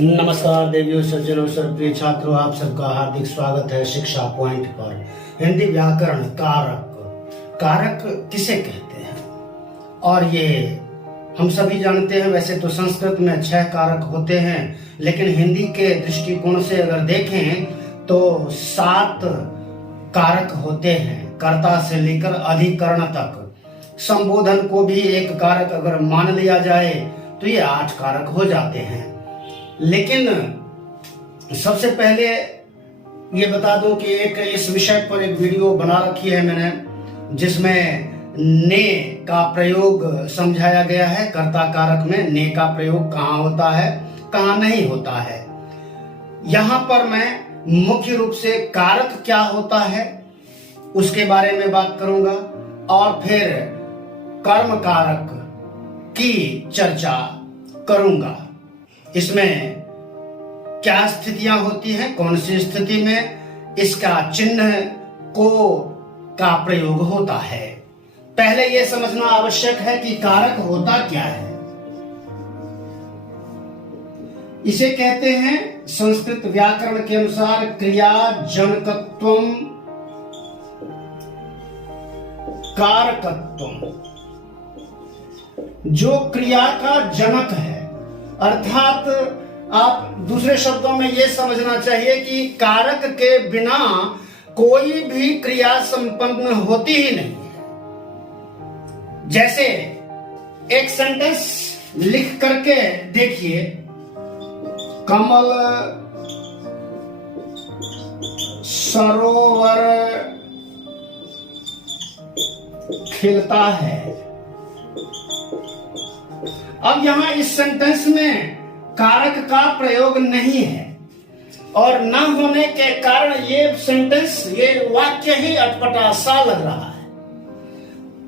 नमस्कार देवियों सज्जनों प्रिय छात्रों, आप सबका हार्दिक स्वागत है शिक्षा पॉइंट पर। हिंदी व्याकरण कारक किसे कहते हैं और ये हम सभी जानते हैं। वैसे तो संस्कृत में 6 कारक होते हैं, लेकिन हिंदी के दृष्टिकोण से अगर देखें तो 7 कारक होते हैं, कर्ता से लेकर अधिकरण तक। संबोधन को भी एक कारक अगर मान लिया जाए तो ये 8 कारक हो जाते हैं। लेकिन सबसे पहले ये बता दूं कि इस विषय पर एक वीडियो बना रखी है मैंने, जिसमें ने का प्रयोग समझाया गया है। कर्ता कारक में ने का प्रयोग कहाँ होता है, कहाँ नहीं होता है। यहाँ पर मैं मुख्य रूप से कारक क्या होता है उसके बारे में बात करूंगा और फिर कर्म कारक की चर्चा करूंगा। इसमें क्या स्थितियां होती हैं, कौन सी स्थिति में इसका चिन्ह को का प्रयोग होता है। पहले यह समझना आवश्यक है कि कारक होता क्या है। इसे कहते हैं संस्कृत व्याकरण के अनुसार क्रिया जनकत्वम कारकत्वम। जो क्रिया का जनक है, अर्थात आप दूसरे शब्दों में यह समझना चाहिए कि कारक के बिना कोई भी क्रिया संपन्न होती ही नहीं है। जैसे एक सेंटेंस लिख करके देखिए, कमल सरोवर खिलता है। अब यहां इस सेंटेंस में कारक का प्रयोग नहीं है और न होने के कारण ये सेंटेंस, ये वाक्य ही अटपटा सा लग रहा है।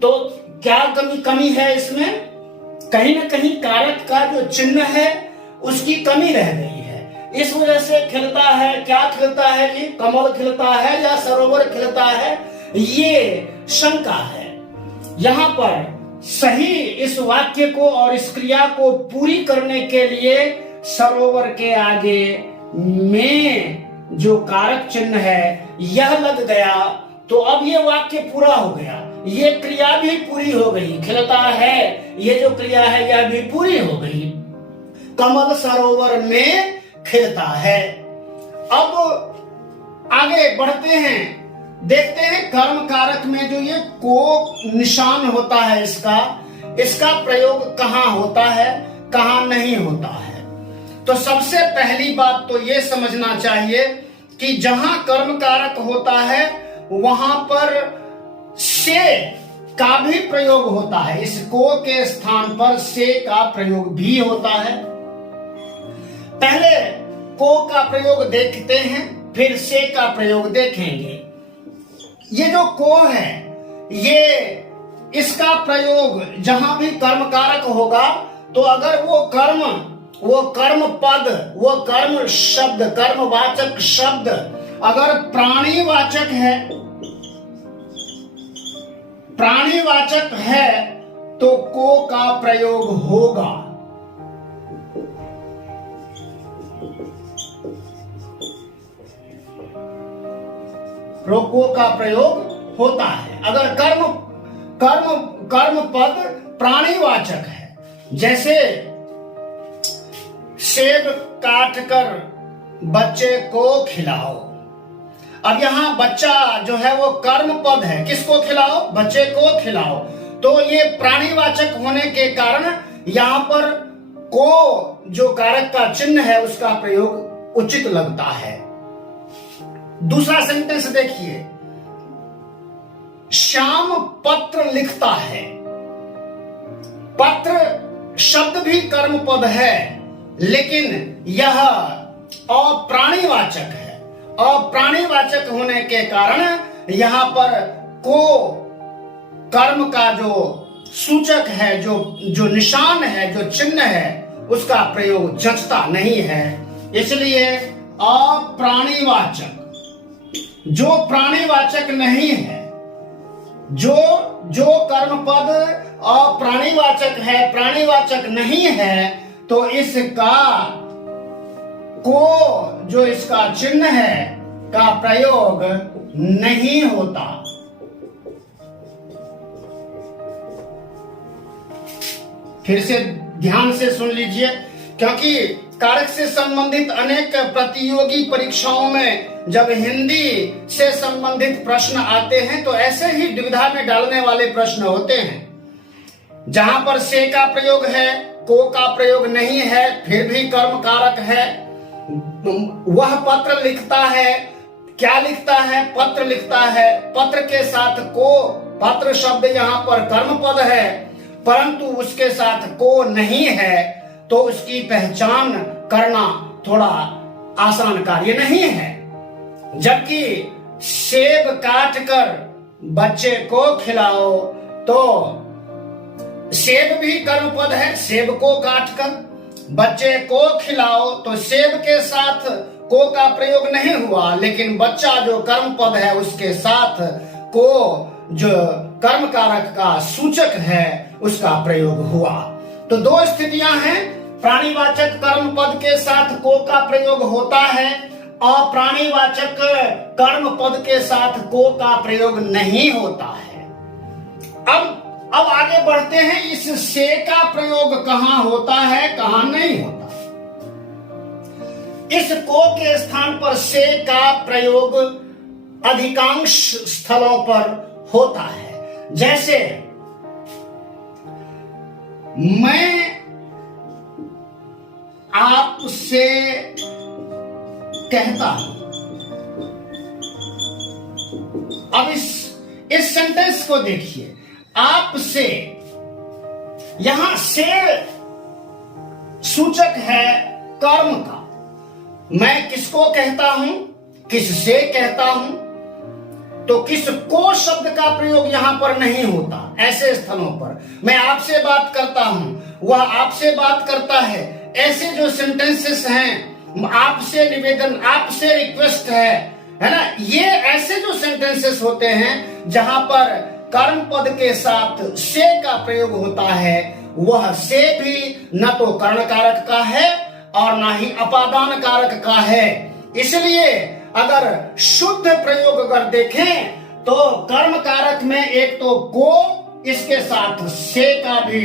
तो क्या कमी है इसमें? कहीं ना कहीं कारक का जो चिन्ह है उसकी कमी रह गई है। इस वजह से खिलता है, क्या खिलता है जी? कमल खिलता है या सरोवर खिलता है, ये शंका है। यहां पर सही इस वाक्य को और इस क्रिया को पूरी करने के लिए सरोवर के आगे में जो कारक चिन्ह है यह लग गया, तो अब ये वाक्य पूरा हो गया, ये क्रिया भी पूरी हो गई। खिलता है, ये जो क्रिया है यह भी पूरी हो गई। कमल सरोवर में खिलता है। अब आगे बढ़ते हैं, देखते हैं कर्म कारक में जो ये को निशान होता है, इसका प्रयोग कहां होता है, कहां नहीं होता है। तो सबसे पहली बात तो ये समझना चाहिए कि जहां कर्म कारक होता है वहां पर से का भी प्रयोग होता है। इस को के स्थान पर से का प्रयोग भी होता है। पहले को का प्रयोग देखते हैं, फिर से का प्रयोग देखेंगे। ये जो को है, ये इसका प्रयोग जहां भी कर्म कारक होगा, तो अगर वो कर्म पद, वो कर्म शब्द, कर्मवाचक शब्द अगर प्राणीवाचक है तो को का प्रयोग होगा। को का प्रयोग होता है अगर कर्म पद प्राणीवाचक है। जैसे सेब काट कर बच्चे को खिलाओ। अब यहां बच्चा जो है वो कर्म पद है, किसको खिलाओ? बच्चे को खिलाओ। तो ये प्राणीवाचक होने के कारण यहां पर को जो कारक का चिन्ह है उसका प्रयोग उचित लगता है। दूसरा सेंटेंस देखिए, श्याम पत्र लिखता है। पत्र शब्द भी कर्म पद है, लेकिन यह अप्राणीवाचक है। अप्राणीवाचक होने के कारण यहां पर को कर्म का जो सूचक है, जो निशान है, जो चिन्ह है, उसका प्रयोग जचता नहीं है। इसलिए अप्राणीवाचक, जो प्राणीवाचक नहीं है, जो कर्म पद अप्राणीवाचक है, प्राणीवाचक नहीं है, तो इसका को जो इसका चिन्ह है का प्रयोग नहीं होता। फिर से ध्यान से सुन लीजिए, क्योंकि कारक से संबंधित अनेक प्रतियोगी परीक्षाओं में जब हिंदी से संबंधित प्रश्न आते हैं तो ऐसे ही दुविधा में डालने वाले प्रश्न होते हैं, जहां पर से का प्रयोग है, को का प्रयोग नहीं है, फिर भी कर्म कारक है। वह पत्र लिखता है, क्या लिखता है? पत्र लिखता है। पत्र के साथ को, पत्र शब्द यहां पर कर्म पद है, परंतु उसके साथ को नहीं है, तो उसकी पहचान करना थोड़ा आसान कार्य नहीं है। जबकि सेब काट कर बच्चे को खिलाओ, तो सेब भी कर्म पद है, सेब को काट कर बच्चे को खिलाओ, तो सेब के साथ को का प्रयोग नहीं हुआ, लेकिन बच्चा जो कर्म पद है उसके साथ को जो कर्म कारक का सूचक है उसका प्रयोग हुआ। तो दो स्थितियां हैं, प्राणीवाचक कर्म पद के साथ को का प्रयोग होता है और प्राणीवाचक कर्म पद के साथ को का प्रयोग नहीं होता है। अब आगे बढ़ते हैं, इस से का प्रयोग कहां होता है, कहां नहीं होता। इस को के स्थान पर से का प्रयोग अधिकांश स्थलों पर होता है। जैसे मैं आपसे कहता हूं। अब इस सेंटेंस को देखिए, आपसे, यहां से सूचक है कर्म का। मैं किसको कहता हूं, किससे कहता हूं, तो किस को शब्द का प्रयोग यहां पर नहीं होता। ऐसे स्थलों पर मैं आपसे बात करता हूं, वह आपसे बात करता है, ऐसे जो सेंटेंसेस हैं, आपसे निवेदन, आपसे रिक्वेस्ट है ना, ये ऐसे जो सेंटेंसेस होते हैं जहां पर कर्म पद के साथ से का प्रयोग होता है, वह से भी न तो कर्ण कारक का है और ना ही अपादान कारक का है। इसलिए अगर शुद्ध प्रयोग अगर देखें तो कर्म कारक में एक तो को, इसके साथ से का भी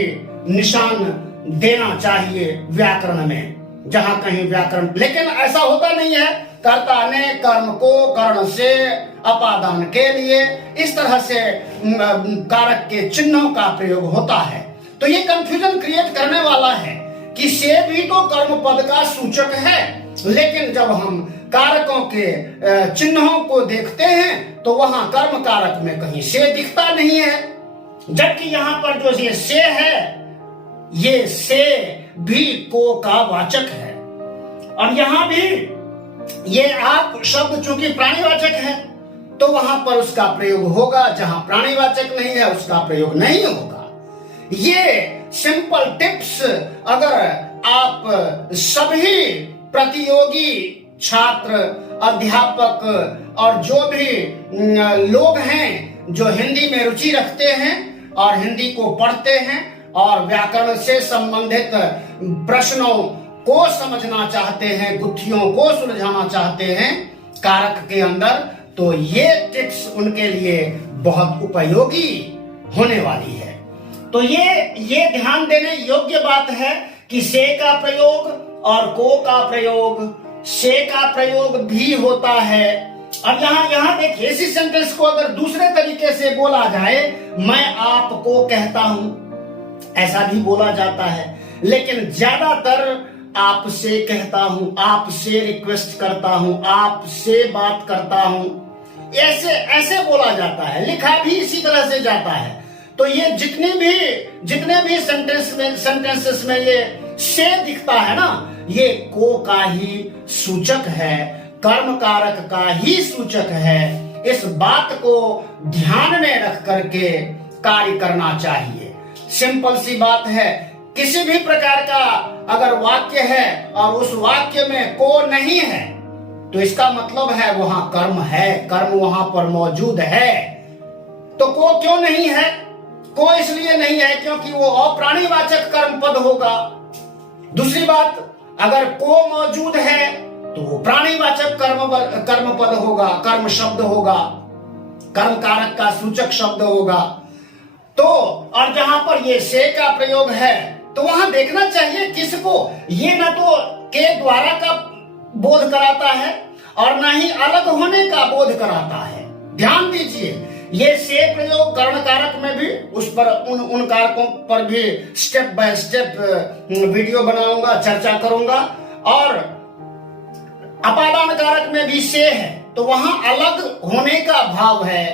निशान देना चाहिए व्याकरण में, जहां कहीं व्याकरण, लेकिन ऐसा होता नहीं है। कर्ता ने कर्म को कर्ण से अपादान के लिए इस तरह से कारक के चिन्हों का प्रयोग होता है। तो ये कंफ्यूजन क्रिएट करने वाला है कि से भी तो कर्म पद का सूचक है, लेकिन जब हम कारकों के चिन्हों को देखते हैं तो वहां कर्म कारक में कहीं से दिखता नहीं है, जबकि यहां पर जो ये से है, ये से भी को का वाचक है। और यहां भी ये आप शब्द चूंकि प्राणीवाचक है तो वहां पर उसका प्रयोग होगा, जहां प्राणीवाचक नहीं है उसका प्रयोग नहीं होगा। ये सिंपल टिप्स अगर आप सभी प्रतियोगी छात्र, अध्यापक और जो भी लोग हैं जो हिंदी में रुचि रखते हैं और हिंदी को पढ़ते हैं और व्याकरण से संबंधित प्रश्नों को समझना चाहते हैं, गुत्थियों को सुलझाना चाहते हैं कारक के अंदर, तो ये टिप्स उनके लिए बहुत उपयोगी होने वाली है। तो ये ध्यान देने योग्य बात है कि से का प्रयोग और को का प्रयोग, से का प्रयोग भी होता है। अब यहां देखिए, इसी सेंटेंस को अगर दूसरे तरीके से बोला जाए, मैं आपको कहता हूं, ऐसा भी बोला जाता है, लेकिन ज्यादातर आपसे कहता हूं, आपसे रिक्वेस्ट करता हूं, आपसे बात करता हूं, ऐसे बोला जाता है। लिखा भी इसी तरह से जाता है। तो ये जितने भी सेंटेंसेस में ये से दिखता है ना, ये को का ही सूचक है, कर्म कारक का ही सूचक है। इस बात को ध्यान में रख करके कार्य करना चाहिए। सिंपल सी बात है, किसी भी प्रकार का अगर वाक्य है और उस वाक्य में को नहीं है तो इसका मतलब है वहां कर्म है, कर्म वहां पर मौजूद है। तो को क्यों नहीं है? को इसलिए नहीं है क्योंकि वो अप्राणीवाचक कर्म पद होगा। दूसरी बात, अगर को मौजूद है तो प्राणीवाचक कर्म पद होगा, कर्म शब्द होगा, कर्म कारक का सूचक शब्द होगा। तो और जहां पर ये से का प्रयोग है तो वहां देखना चाहिए किसको, ये ना तो के द्वारा का बोध कराता है और ना ही अलग होने का बोध कराता है। ध्यान दीजिए, ये से प्रयोग कर्ण कारक में भी उस पर उन कारकों पर भी स्टेप बाय स्टेप वीडियो बनाऊंगा, चर्चा करूंगा। और अपादान कारक में भी से है तो वहां अलग होने का भाव है,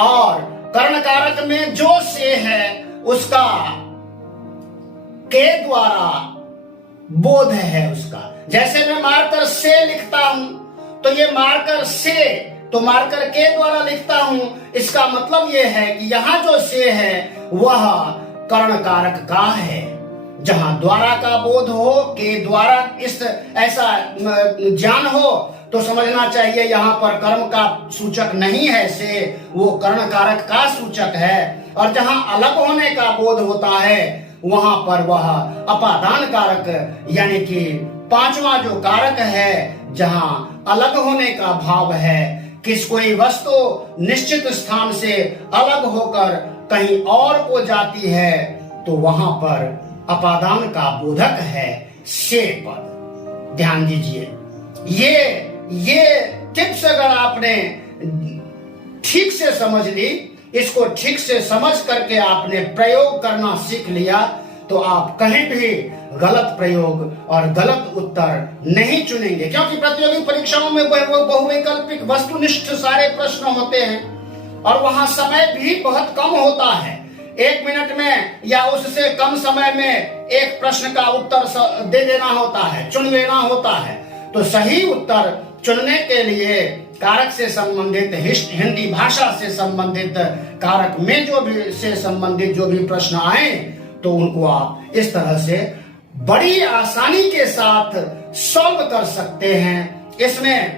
और कर्ण कारक में जो से है उसका के द्वारा बोध है उसका। जैसे मैं मारकर से लिखता हूं तो ये मारकर से, तो मारकर के द्वारा लिखता हूं, इसका मतलब यह है कि यहां जो से है वह कर्ण कारक का है। जहां द्वारा का बोध हो, के द्वारा इस ऐसा ज्ञान हो, तो समझना चाहिए यहां पर कर्म का सूचक नहीं है से, वो कर्ण कारक का सूचक है। और जहां अलग होने का बोध होता है वहां पर वह अपादान कारक यानी कि पांचवा जो कारक है, जहां अलग होने का भाव है, किस कोई वस्तु निश्चित स्थान से अलग होकर कहीं और को जाती है तो वहां पर अपादान का बोधक है से पद। ध्यान दीजिए, ये टिप्स अगर आपने ठीक से समझ ली, इसको ठीक से समझ करके आपने प्रयोग करना सीख लिया, तो आप कहीं भी गलत प्रयोग और गलत उत्तर नहीं चुनेंगे। क्योंकि प्रतियोगी परीक्षाओं में बहुवैकल्पिक वस्तुनिष्ठ सारे प्रश्न होते हैं और वहां समय भी बहुत कम होता है। 1 मिनट में या उससे कम समय में एक प्रश्न का उत्तर दे देना होता है, चुन लेना होता है। तो सही उत्तर चुनने के लिए कारक से संबंधित, हिंदी भाषा से संबंधित कारक में जो भी से संबंधित जो भी प्रश्न आए तो उनको आप इस तरह से बड़ी आसानी के साथ सॉल्व कर सकते हैं। इसमें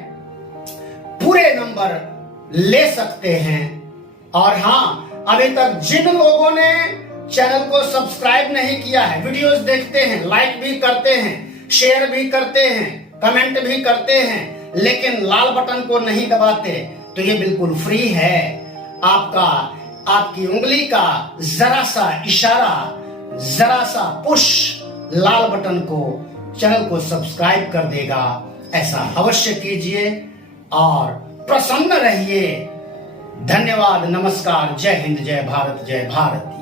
पूरे नंबर ले सकते हैं। और हाँ, अभी तक जिन लोगों ने चैनल को सब्सक्राइब नहीं किया है, वीडियोस देखते हैं, लाइक भी करते हैं, शेयर भी करते हैं, कमेंट भी करते हैं, लेकिन लाल बटन को नहीं दबाते, तो ये बिल्कुल फ्री है। आपकी उंगली का जरा सा इशारा, जरा सा पुश लाल बटन को, चैनल को सब्सक्राइब कर देगा। ऐसा अवश्य कीजिए और प्रसन्न रहिए। धन्यवाद, नमस्कार, जय हिंद, जय भारत, जय भारत।